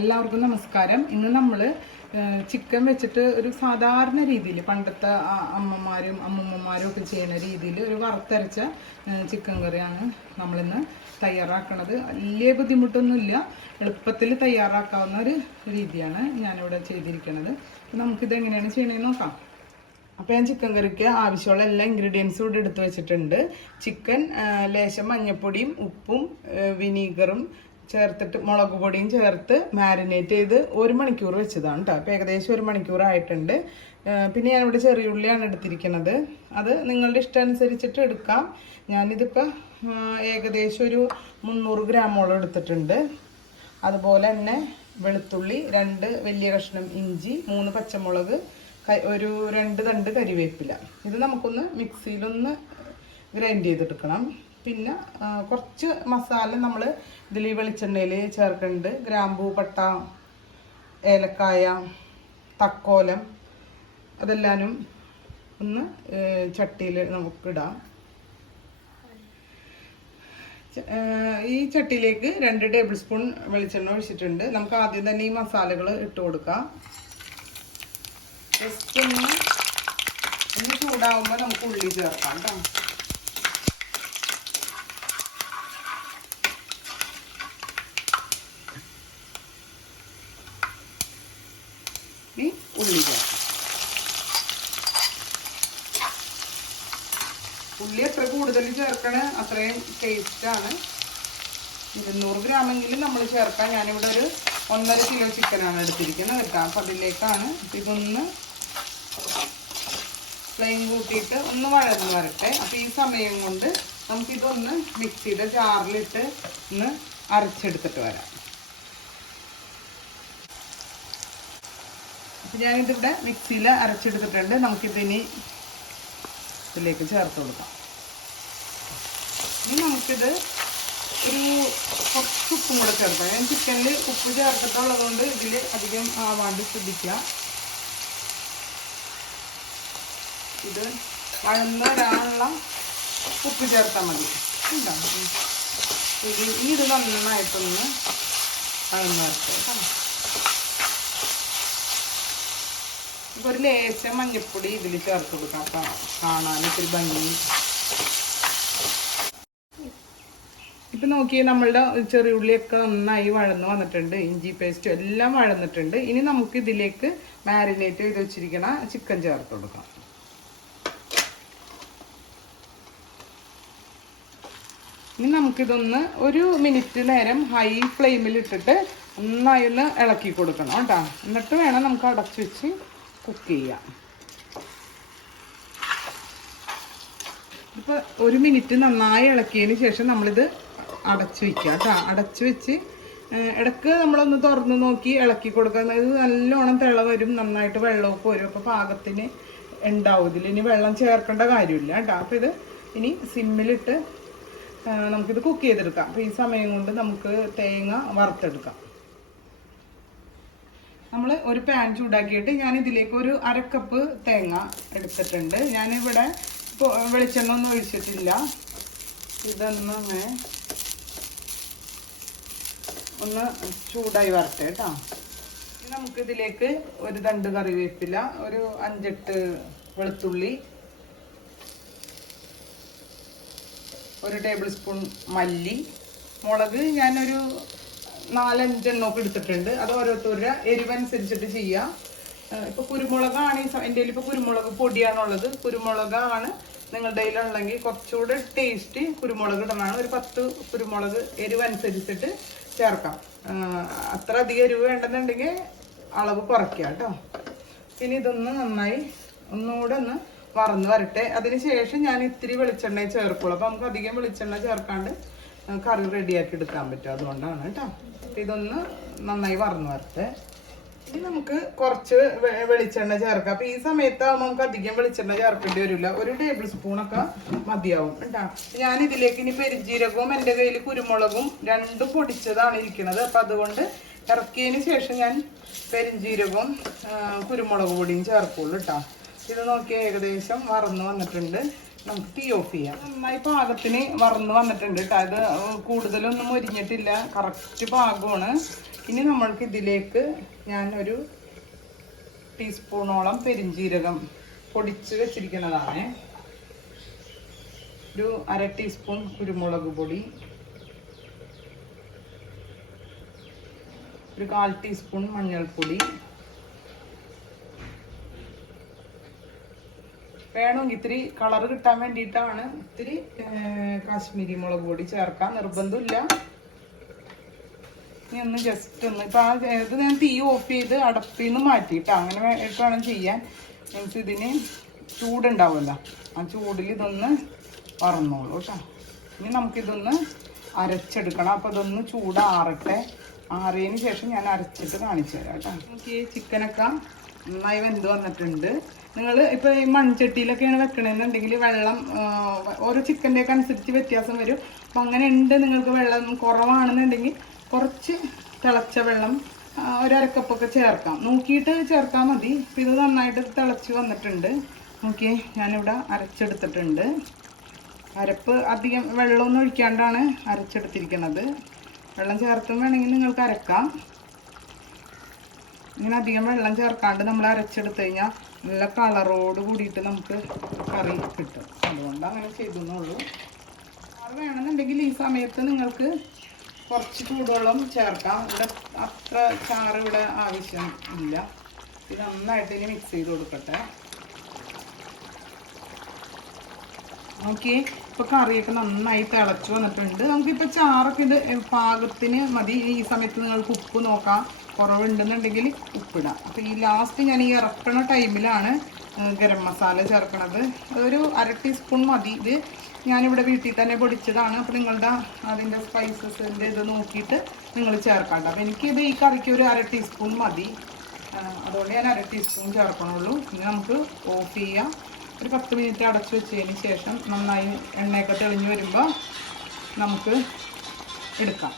എല്ലാവർക്കും നമസ്കാരം. ഇന്ന് നമ്മൾ ചിക്കൻ വെച്ചിട്ട് ഒരു സാധാരണ രീതിയിൽ പണ്ടത്തെ അമ്മമാരും അമ്മൂമ്മമാരും ഒക്കെ ചെയ്യുന്ന രീതിയിൽ ഒരു വറുത്തരച്ച ചിക്കൻ കറിയാണ് നമ്മളിന്ന് തയ്യാറാക്കുന്നത്. വലിയ ബുദ്ധിമുട്ടൊന്നുമില്ല, എളുപ്പത്തിൽ തയ്യാറാക്കാവുന്ന ഒരു രീതിയാണ് ഞാനിവിടെ ചെയ്തിരിക്കുന്നത്. നമുക്കിത് എങ്ങനെയാണ് ചെയ്യണമെന്ന് നോക്കാം. അപ്പോൾ ഞാൻ ചിക്കൻ കറിക്ക് ആവശ്യമുള്ള എല്ലാ ഇൻഗ്രീഡിയൻസും ഇവിടെ എടുത്ത് വെച്ചിട്ടുണ്ട്. ചിക്കൻ ലേശം മഞ്ഞൾപ്പൊടിയും ഉപ്പും വിനീഗറും ചേർത്തിട്ട് മുളക് പൊടിയും ചേർത്ത് മാരിനേറ്റ് ചെയ്ത് 1 മണിക്കൂർ വെച്ചതാണ് കേട്ടോ. അപ്പോൾ ഏകദേശം 1 മണിക്കൂർ ആയിട്ടുണ്ട്. പിന്നെ ഞാനിവിടെ ചെറിയ ഉള്ളിയാണ് എടുത്തിരിക്കുന്നത്. അത് നിങ്ങളുടെ ഇഷ്ടം അനുസരിച്ചിട്ട് എടുക്കാം. ഞാനിതിപ്പോൾ ഏകദേശം ഒരു 300 ഗ്രാമോളം എടുത്തിട്ടുണ്ട്. അതുപോലെ തന്നെ വെളുത്തുള്ളി, 2 വലിയ കഷ്ണം ഇഞ്ചി, 3 പച്ചമുളക്, ഒരു 2 തണ്ട് കരിവേപ്പില. ഇത് നമുക്കൊന്ന് മിക്സിയിലൊന്ന് ഗ്രൈൻഡ് ചെയ്തെടുക്കണം. പിന്നെ കുറച്ച് മസാല നമ്മൾ ഇതിൽ വെളിച്ചെണ്ണയിൽ ചേർക്കുന്നുണ്ട്. ഗ്രാമ്പൂ, പട്ട, ഏലക്കായ, തക്കോലം, അതെല്ലാനും ഒന്ന് ചട്ടിയിൽ നമുക്കിടാം. ഈ ചട്ടിയിലേക്ക് 2 ടേബിൾ സ്പൂൺ വെളിച്ചെണ്ണ ഒഴിച്ചിട്ടുണ്ട്. നമുക്ക് ആദ്യം തന്നെ ഈ മസാലകൾ ഇട്ട് കൊടുക്കാം. ജസ്റ്റ് ഒന്ന് ചൂടാവുമ്പോൾ നമുക്ക് ഉള്ളി ചേർക്കാം കേട്ടോ. ഈ ഉള്ളി ചേർക്കാം. ഉള്ളി എത്ര കൂടുതൽ ചേർക്കണേ അത്രയും ടേസ്റ്റാണ്. 200 ഗ്രാമെങ്കിലും നമ്മൾ ചേർക്കാം. ഞാനിവിടെ ഒരു 1.5 കിലോ ചിക്കനാണ് എടുത്തിരിക്കുന്നത് കേട്ടോ. അപ്പം അതിലേക്കാണ് ഇതൊന്ന് ഫ്ലെയിം കൂട്ടിയിട്ട് ഒന്ന് വഴന്ന് വരട്ടെ. അപ്പം ഈ സമയം കൊണ്ട് നമുക്കിതൊന്ന് മിക്സിയുടെ ജാറിലിട്ട് ഒന്ന് അരച്ചെടുത്തിട്ട് വരാം. അപ്പം ഞാനിതിവിടെ മിക്സിയിൽ അരച്ചെടുത്തിട്ടുണ്ട്. നമുക്കിതിനി ഇതിലേക്ക് ചേർത്ത് കൊടുക്കാം. ഇനി നമുക്കിത് ഒരു കുറച്ച് ഉപ്പും കൂടെ ചേർക്കാം. ഞാൻ ചിക്കനിൽ ഉപ്പ് ചേർത്തിട്ടുള്ളത് കൊണ്ട് ഇതിൽ അധികം ആവാണ്ട് ശ്രദ്ധിക്കുക. ഇത് വഴന്ന് വരാനുള്ള ഉപ്പ് ചേർത്താൽ മതി. ഇത് നന്നായിട്ടൊന്ന് വഴന്ന് വരട്ടെ. ഇപ്പോൾ ഒരു ലേശം മഞ്ഞൾപ്പൊടി ഇതിൽ ചേർത്ത് കൊടുക്കാം. അപ്പം കാണാൻ ഇത്തിരി ഭംഗി. ഇപ്പം നോക്കിയാൽ നമ്മളുടെ ചെറിയുള്ളിയൊക്കെ നന്നായി വഴന്ന് വന്നിട്ടുണ്ട്. ഇഞ്ചി പേസ്റ്റും എല്ലാം വഴന്നിട്ടുണ്ട്. ഇനി നമുക്ക് ഇതിലേക്ക് മാരിനേറ്റ് ചെയ്ത് വെച്ചിരിക്കണ ചിക്കൻ ചേർത്ത് കൊടുക്കാം. ഇനി നമുക്കിതൊന്ന് 1 മിനിറ്റ് നേരം ഹൈ ഫ്ലെയിമിൽ ഇട്ടിട്ട് നന്നായി ഒന്ന് ഇളക്കി കൊടുക്കണം കേട്ടോ. എന്നിട്ട് വേണം നമുക്ക് അടച്ചു വെച്ച് കുക്ക് ചെയ്യാം. ഇപ്പോൾ 1 മിനിറ്റ് നന്നായി ഇളക്കിയതിന് ശേഷം നമ്മളിത് അടച്ചു വയ്ക്കുക കേട്ടോ. അടച്ചു വെച്ച് ഇടയ്ക്ക് നമ്മളൊന്ന് തുറന്ന് നോക്കി ഇളക്കി കൊടുക്കുക. ഇത് നല്ലോണം തിള വരും, നന്നായിട്ട് വെള്ളമൊക്കെ വരും. അപ്പോൾ പാകത്തിന് ഉണ്ടാവും. ഇതിൽ ഇനി വെള്ളം ചേർക്കേണ്ട കാര്യമില്ല കേട്ടോ. അപ്പോൾ ഇത് ഇനി സിമ്മിലിട്ട് നമുക്കിത് കുക്ക് ചെയ്തെടുക്കാം. അപ്പോൾ ഈ സമയം കൊണ്ട് നമുക്ക് തേങ്ങ വറുത്തെടുക്കാം. നമ്മൾ ഒരു പാൻ ചൂടാക്കിയിട്ട് ഞാൻ ഇതിലേക്ക് ഒരു 1/2 കപ്പ് തേങ്ങ എടുത്തിട്ടുണ്ട്. ഞാനിവിടെ ഇപ്പോൾ വെളിച്ചെണ്ണ ഒന്നും ഒഴിച്ചിട്ടില്ല. ഇതൊന്ന് അങ്ങനെ ഒന്ന് ചൂടായി വരട്ടെ കേട്ടോ. നമുക്കിതിലേക്ക് ഒരു തണ്ട് കറിവേപ്പില, ഒരു 5-8 വെളുത്തുള്ളി, 1 ടേബിൾ സ്പൂൺ മല്ലി, മുളക് ഞാനൊരു 4-5 എണ്ണമൊക്കെ എടുത്തിട്ടുണ്ട്. അത് ഓരോരുത്തരുടെ എരിവനുസരിച്ചിട്ട് ചെയ്യാം. ഇപ്പോൾ കുരുമുളകാണ് എൻ്റെ കയ്യിൽ ഇപ്പോൾ കുരുമുളക് പൊടിയാണുള്ളത്. കുരുമുളകാണ് നിങ്ങളുടെ കയ്യിലുണ്ടെങ്കിൽ കുറച്ചുകൂടെ ടേസ്റ്റ് കുരുമുളക് ഇടണമാണ്. ഒരു 10 കുരുമുളക് എരിവനുസരിച്ചിട്ട് ചേർക്കാം. അത്ര അധികം എരിവ് വേണ്ടെന്നുണ്ടെങ്കിൽ അളവ് കുറയ്ക്കുക കേട്ടോ. പിന്നെ ഇതൊന്ന് നന്നായി ഒന്നുകൂടെ ഒന്ന് വറന്ന് വരട്ടെ. അതിന് ശേഷം ഞാൻ ഇത്തിരി വെളിച്ചെണ്ണ ചേർക്കുള്ളൂ. അപ്പോൾ നമുക്ക് അധികം വെളിച്ചെണ്ണ ചേർക്കാണ്ട് കറി റെഡിയാക്കി എടുക്കാൻ പറ്റും. അതുകൊണ്ടാണ് കേട്ടോ. ഇതൊന്ന് നന്നായി വറന്ന് വരട്ടെ. ഇനി നമുക്ക് കുറച്ച് വെളിച്ചെണ്ണ ചേർക്കാം. അപ്പോൾ ഈ സമയത്താകുമ്പോൾ നമുക്ക് അധികം വെളിച്ചെണ്ണ ചേർക്കേണ്ടി വരില്ല. 1 ടേബിൾ സ്പൂണൊക്കെ മതിയാവും കേട്ടോ. ഞാനിതിലേക്ക് ഇനി പെരുംജീരകവും എൻ്റെ കയ്യിൽ കുരുമുളകും 2 പൊടിച്ചതാണ് ഇരിക്കുന്നത്. അപ്പം അതുകൊണ്ട് ഇറക്കിയതിന് ശേഷം ഞാൻ പെരുംജീരകവും കുരുമുളക് പൊടിയും ചേർക്കുള്ളൂ കേട്ടോ. ഇത് നോക്കി ഏകദേശം വറന്ന് വന്നിട്ടുണ്ട്. നമുക്ക് തീ ഓഫ് ചെയ്യാം. നന്നായി പാകത്തിന് വറന്ന് വന്നിട്ടുണ്ട് കേട്ടോ. ഇത് കൂടുതലൊന്നും മൊരിഞ്ഞിട്ടില്ല, കറക്റ്റ് പാകമാണ്. ഇനി നമ്മൾക്ക് ഇതിലേക്ക് ഞാൻ ഒരു ടീസ്പൂണോളം പെരിഞ്ജീരകം പൊടിച്ച് വെച്ചിരിക്കുന്നതാണ്, ഒരു 1/2 ടീസ്പൂൺ കുരുമുളക് പൊടി, ഒരു 1/4 ടീസ്പൂൺ മഞ്ഞൾപ്പൊടി, വേണമെങ്കിൽ ഇത്തിരി കളർ കിട്ടാൻ വേണ്ടിയിട്ടാണ് ഇത്തിരി കാശ്മീരി മുളക് പൊടി ചേർക്കാൻ, നിർബന്ധമില്ല. ഇനി ഒന്ന് ജസ്റ്റ് ഒന്ന് ഇപ്പം ഇത് ഞാൻ തീ ഓഫ് ചെയ്ത് അടപ്പിൽ നിന്ന് മാറ്റിയിട്ടാണ്, അങ്ങനെ വേണം ചെയ്യാൻ. മീൻസ് ഇതിന് ചൂടുണ്ടാവുമല്ലോ, ആ ചൂടിൽ ഇതൊന്ന് വറന്നോളൂ കേട്ടോ. ഇനി നമുക്കിതൊന്ന് അരച്ചെടുക്കണം. അപ്പോൾ ഇതൊന്ന് ചൂടാറട്ടെ, ആറിയതിന് ശേഷം ഞാൻ അരച്ചിട്ട് കാണിച്ചു തരാം കേട്ടോ. നമുക്ക് ഈ ചിക്കനൊക്കെ നന്നായി വെന്ത് വന്നിട്ടുണ്ട്. നിങ്ങൾ ഇപ്പോൾ ഈ മൺചട്ടിയിലൊക്കെയാണ് വെക്കണമെന്നുണ്ടെങ്കിൽ വെള്ളം ഓരോ ചിക്കൻ്റെയൊക്കെ അനുസരിച്ച് വ്യത്യാസം വരും. അപ്പം അങ്ങനെ ഉണ്ട്, നിങ്ങൾക്ക് വെള്ളം കുറവാണെന്നുണ്ടെങ്കിൽ കുറച്ച് തിളച്ച വെള്ളം 1/2 കപ്പൊക്കെ ചേർക്കാം, നോക്കിയിട്ട് ചേർത്താൽ മതി. ഇപ്പം ഇത് നന്നായിട്ട് തിളച്ച് വന്നിട്ടുണ്ട്. നോക്കി ഞാനിവിടെ അരച്ചെടുത്തിട്ടുണ്ട്. അരപ്പ് അധികം വെള്ളമൊന്നും ഒഴിക്കാണ്ടാണ് അരച്ചെടുത്തിരിക്കുന്നത്. വെള്ളം ചേർത്തും വേണമെങ്കിൽ നിങ്ങൾക്ക് അരക്കാം. ഇങ്ങനെ അധികം വെള്ളം ചേർക്കാണ്ട് നമ്മൾ അരച്ചെടുത്ത് കഴിഞ്ഞാൽ നല്ല കളറോട് കൂടിയിട്ട് നമുക്ക് കറി കിട്ടും. അതുകൊണ്ട് അങ്ങനെ ചെയ്തെന്നുള്ളൂ. അത് വേണമെന്നുണ്ടെങ്കിൽ ഈ സമയത്ത് നിങ്ങൾക്ക് കുറച്ച് ചൂടുവെള്ളം ചേർക്കാം. ഇവിടെ അത്ര ചാറ് ഇവിടെ ആവശ്യം ഇല്ല. ഇത് നന്നായിട്ട് ഇനി മിക്സ് ചെയ്ത് കൊടുക്കട്ടെ. ഓക്കെ, ഇപ്പോൾ കറിയൊക്കെ നന്നായി തിളച്ച് വന്നിട്ടുണ്ട്. നമുക്കിപ്പോൾ ചാറൊക്കെ ഇത് പാകത്തിന് മതി. ഈ സമയത്ത് നിങ്ങൾക്ക് ഉപ്പ് നോക്കാം, കുറവുണ്ടെന്നുണ്ടെങ്കിൽ ഉപ്പിടാം. അപ്പോൾ ഈ ലാസ്റ്റ് ഞാൻ ഈ ഇറക്കണ ടൈമിലാണ് ഗരം മസാല ചേർക്കണത്. അതൊരു 1/2 ടീസ്പൂൺ മതി. ഇത് ഞാനിവിടെ വീട്ടിൽ തന്നെ പൊടിച്ചതാണ്. അപ്പോൾ നിങ്ങളുടെ അതിൻ്റെ സ്പൈസസിൻ്റെ ഇത് നോക്കിയിട്ട് നിങ്ങൾ ചേർക്കാണ്ട. അപ്പോൾ എനിക്കിത് ഈ കറിക്ക് ഒരു 1/2 ടീസ്പൂൺ മതി, അതുകൊണ്ട് ഞാൻ 1/2 ടീസ്പൂൺ ചേർക്കണുള്ളൂ. ഇനി നമുക്ക് ഓഫ് ചെയ്യാം. ഒരു 10 മിനിറ്റ് അടച്ചു വെച്ചതിന് ശേഷം നന്നായി എണ്ണയൊക്കെ തെളിഞ്ഞ് വരുമ്പോൾ നമുക്ക് എടുക്കാം.